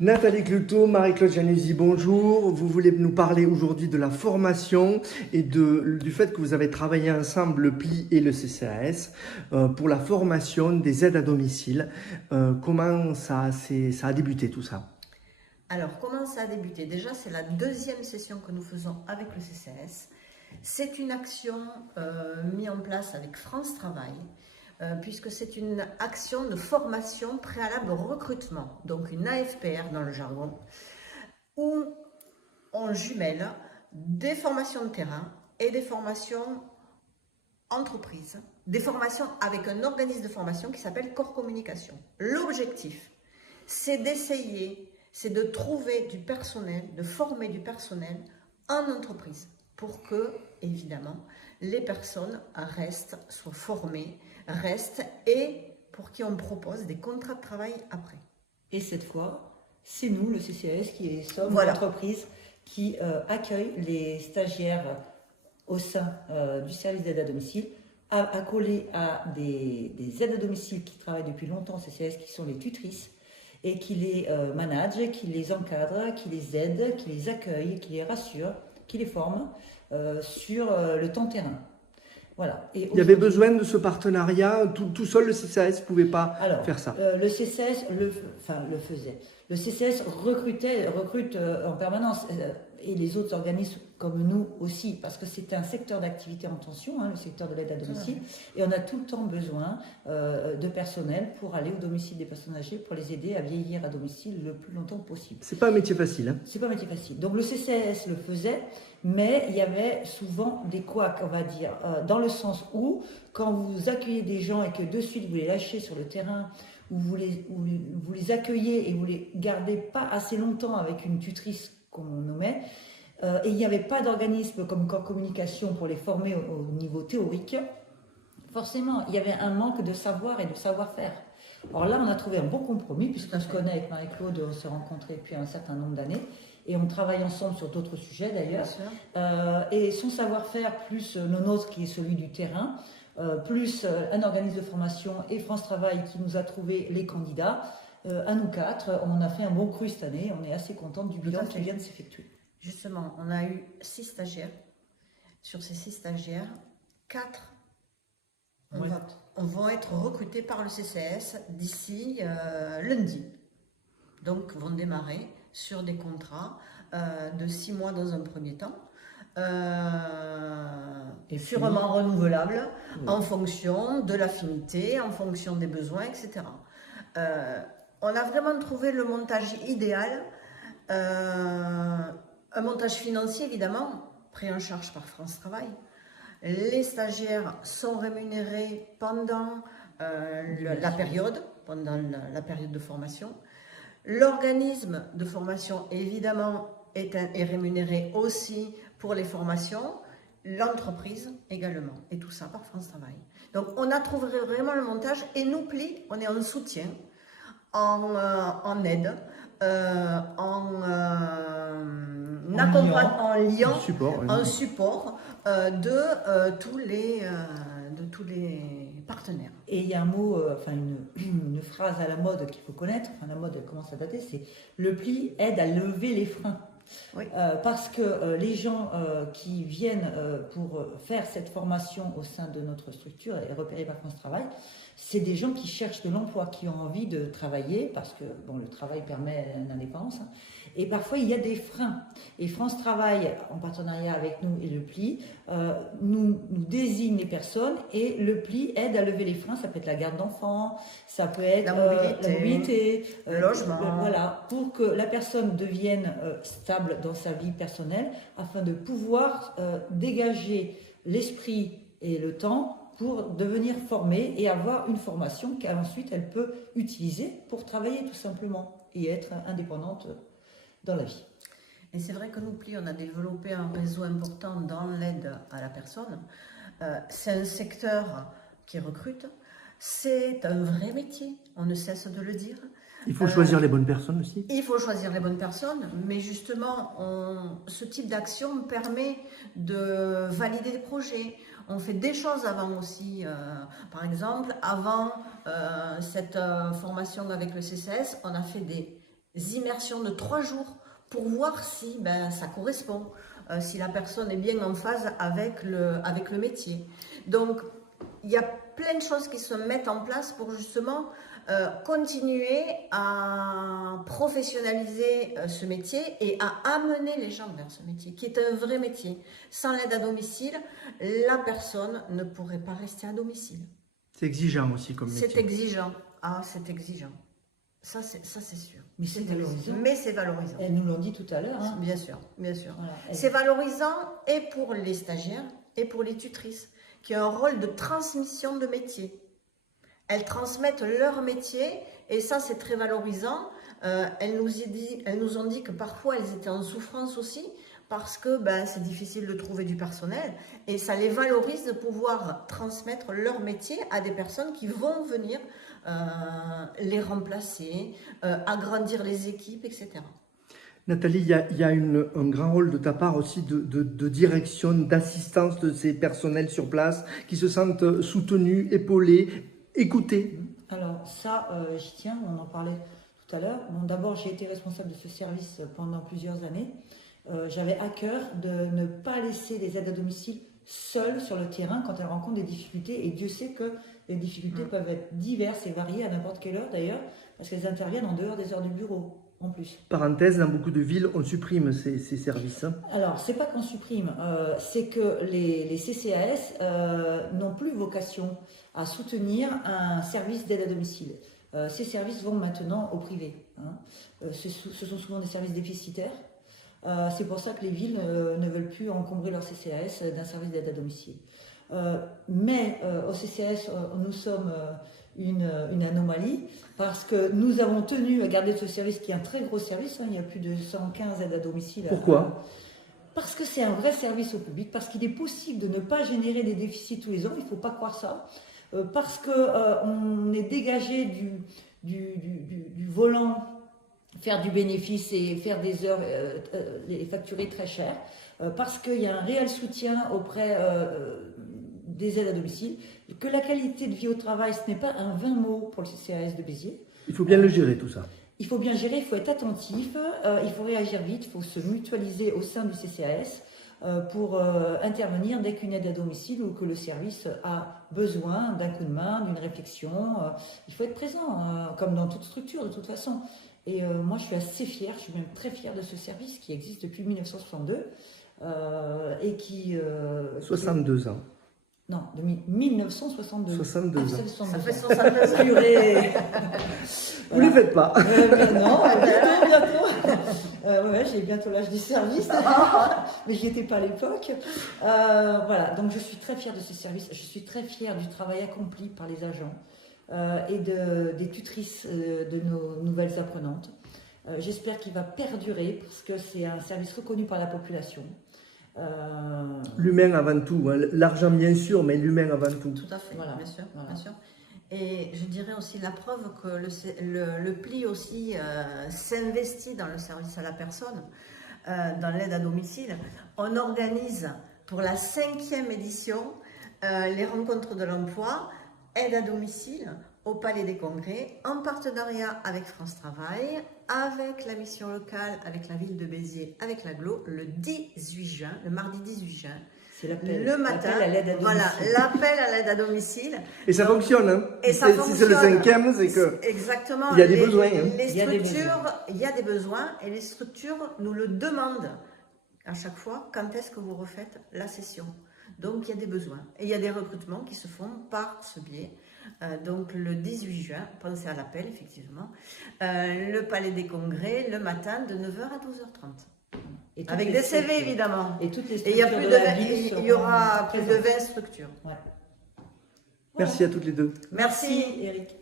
Nathalie Cluto, Marie-Claude Januzzi, bonjour. Vous voulez nous parler aujourd'hui de la formation et du fait que vous avez travaillé ensemble, le PLI et le CCAS, pour la formation des aides à domicile. Comment ça a débuté tout ça? Alors, comment ça a débuté? Déjà, c'est la deuxième session que nous faisons avec le CCS. C'est une action mise en place avec France Travail, puisque c'est une action de formation préalable au recrutement, donc une AFPR dans le jargon, où on jumelle des formations de terrain et des formations entreprises, des formations avec un organisme de formation qui s'appelle Corps Communication. L'objectif, c'est de trouver du personnel, de former du personnel en entreprise pour que, évidemment, les personnes soient formées, restent et pour qui on propose des contrats de travail après. Et cette fois, c'est nous, le CCAS, qui sommes Voilà. l'entreprise qui accueille les stagiaires au sein du service d'aide à domicile, accolés à des aides à domicile qui travaillent depuis longtemps au CCAS, qui sont les tutrices, et qui les managent, qui les encadrent, qui les aident, qui les accueillent, qui les rassurent, qui les forment sur le temps terrain. Voilà. Et il y avait besoin de ce partenariat, tout seul le CCAS ne pouvait pas faire ça. Le CCAS le faisait. Le CCAS recrute en permanence, et les autres organismes comme nous aussi, parce que c'est un secteur d'activité en tension, le secteur de l'aide à domicile, et on a tout le temps besoin de personnel pour aller au domicile des personnes âgées, pour les aider à vieillir à domicile le plus longtemps possible. C'est pas un métier facile. C'est pas un métier facile. Donc le CCAS le faisait, mais il y avait souvent des couacs, on va dire, dans le sens où, quand vous accueillez des gens et que de suite vous les lâchez sur le terrain, ou vous les accueillez et vous les gardez pas assez longtemps avec une tutrice, comme on nommait, et il n'y avait pas d'organisme comme Corps Communication pour les former au niveau théorique, forcément, il y avait un manque de savoir et de savoir-faire. Alors là, on a trouvé un bon compromis, puisqu'on se connaît avec Marie-Claude, on s'est rencontrés depuis un certain nombre d'années, et on travaille ensemble sur d'autres sujets d'ailleurs. Et son savoir-faire, plus le nôtre qui est celui du terrain, plus un organisme de formation et France Travail qui nous a trouvé les candidats, à nous quatre, on a fait un bon cru cette année, on est assez contents du bilan qui vient de s'effectuer. Justement, on a eu 6 stagiaires. Sur ces 6 stagiaires, 4 vont être recrutés par le CCS d'ici lundi. Donc, vont démarrer sur des contrats de 6 mois dans un premier temps, et sûrement renouvelables en fonction de l'affinité, en fonction des besoins, etc. On a vraiment trouvé le montage idéal, un montage financier évidemment, pris en charge par France Travail. Les stagiaires sont rémunérés pendant la période de formation. L'organisme de formation, évidemment, est rémunéré aussi pour les formations, l'entreprise également, et tout ça par France Travail. Donc, on a trouvé vraiment le montage, et nous, PLI, on est en soutien, en aide, en support de tous les partenaires. Et il y a un mot, une phrase à la mode qu'il faut connaître, la mode elle commence à dater, c'est le PLI aide à lever les freins. Oui. Parce que les gens qui viennent pour faire cette formation au sein de notre structure et repérée par France Travail, c'est des gens qui cherchent de l'emploi, qui ont envie de travailler, parce que le travail permet l'indépendance, et parfois il y a des freins. Et France Travail, en partenariat avec nous et le PLI, nous désigne les personnes, et le PLI aide à lever les freins. Ça peut être la garde d'enfants, ça peut être la mobilité, le logement. Voilà, pour que la personne devienne stable dans sa vie personnelle, afin de pouvoir dégager l'esprit et le temps pour devenir formée et avoir une formation qu'ensuite elle peut utiliser pour travailler tout simplement et être indépendante dans la vie. Et c'est vrai que nous, PLI, on a développé un réseau important dans l'aide à la personne. C'est un secteur qui recrute. C'est un vrai métier, on ne cesse de le dire. Il faut choisir les bonnes personnes aussi. Il faut choisir les bonnes personnes, mais justement, ce type d'action permet de valider des projets. On fait des choses avant aussi. Par exemple, avant cette formation avec le CCS, on a fait des immersions de 3 jours pour voir si ça correspond, si la personne est bien en phase avec le métier. Donc, il y a plein de choses qui se mettent en place pour justement continuer à professionnaliser ce métier et à amener les gens vers ce métier, qui est un vrai métier. Sans l'aide à domicile, la personne ne pourrait pas rester à domicile. C'est exigeant aussi comme métier. C'est exigeant. Ah, c'est exigeant. Ça, c'est sûr. Mais c'est valorisant. Mais c'est valorisant. Elles nous l'ont dit tout à l'heure. Hein. Bien sûr, bien sûr. Voilà. C'est valorisant et pour les stagiaires et pour les tutrices, qui ont un rôle de transmission de métier. Elles transmettent leur métier et ça, c'est très valorisant. Elles nous ont dit que parfois, elles étaient en souffrance aussi parce que c'est difficile de trouver du personnel et ça les valorise de pouvoir transmettre leur métier à des personnes qui vont venir les remplacer, agrandir les équipes, etc. Nathalie, il y a un grand rôle de ta part aussi de direction, d'assistance de ces personnels sur place qui se sentent soutenus, épaulés, écoutés. Alors ça, j'y tiens, on en parlait tout à l'heure. Bon, d'abord, j'ai été responsable de ce service pendant plusieurs années. J'avais à cœur de ne pas laisser les aides à domicile seules sur le terrain quand elles rencontrent des difficultés. Et Dieu sait que les difficultés peuvent être diverses et variées à n'importe quelle heure d'ailleurs, parce qu'elles interviennent en dehors des heures du bureau. En plus. Parenthèse, dans beaucoup de villes, on supprime ces services. Alors, c'est pas qu'on supprime, c'est que les CCAS n'ont plus vocation à soutenir un service d'aide à domicile. Ces services vont maintenant au privé. Hein. Ce sont souvent des services déficitaires. C'est pour ça que les villes ne veulent plus encombrer leur CCAS d'un service d'aide à domicile. Mais au CCAS, nous sommes une anomalie parce que nous avons tenu à garder ce service qui est un très gros service. Hein, il y a plus de 115 aides à domicile. Pourquoi ? Parce que c'est un vrai service au public, parce qu'il est possible de ne pas générer des déficits tous les ans, il ne faut pas croire ça, parce qu'on est dégagé du volant, faire du bénéfice et faire des heures, les facturer très cher, parce qu'il y a un réel soutien auprès des aides à domicile, que la qualité de vie au travail, ce n'est pas un vain mot pour le CCAS de Béziers. Il faut bien le gérer tout ça. Il faut bien gérer, il faut être attentif, il faut réagir vite, il faut se mutualiser au sein du CCAS pour intervenir dès qu'une aide à domicile ou que le service a besoin d'un coup de main, d'une réflexion. Il faut être présent, comme dans toute structure de toute façon. Et moi, je suis assez fière, je suis même très fière de ce service qui existe depuis 1962 et qui... 62 ans. Non, de 1962. 62 ans. Ça fait 62 ans. Purée. Vous ne les faites pas. Non, bientôt. Ouais, j'ai bientôt l'âge du service, mais j'y étais pas à l'époque. Voilà, donc je suis très fière de ce service. Je suis très fière du travail accompli par les agents et des tutrices de nos nouvelles apprenantes. J'espère qu'il va perdurer parce que c'est un service reconnu par la population. L'humain avant tout, hein. L'argent bien sûr, mais l'humain avant tout. Tout à fait, Voilà. bien sûr, Voilà. bien sûr. Et je dirais aussi la preuve que le PLI aussi s'investit dans le service à la personne, dans l'aide à domicile. On organise pour la 5e édition les rencontres de l'emploi, aide à domicile au Palais des Congrès, en partenariat avec France Travail, avec la mission locale, avec la ville de Béziers, avec l'AGLO, le 18 juin, le mardi 18 juin. C'est l'appel. Le matin, L'appel à l'aide à domicile. voilà, l'appel à l'aide à domicile. Et ça fonctionne, hein. Et ça Si c'est le 5e, c'est que... Exactement. Il y a des besoins, hein. Les Il y a des structures, il y a des besoins et les structures nous le demandent à chaque fois, quand est-ce que vous refaites la session. Donc il y a des besoins. Et il y a des recrutements qui se font par ce biais. Donc le 18 juin, pensez à l'appel effectivement, le Palais des Congrès, le matin de 9h à 12h30. Avec des CV évidemment. Et toutes les Et il y a structures plus de la de 20 ville il y aura seront plus de présentes. 20 structures. Ouais. Merci à toutes les deux. Merci. Eric.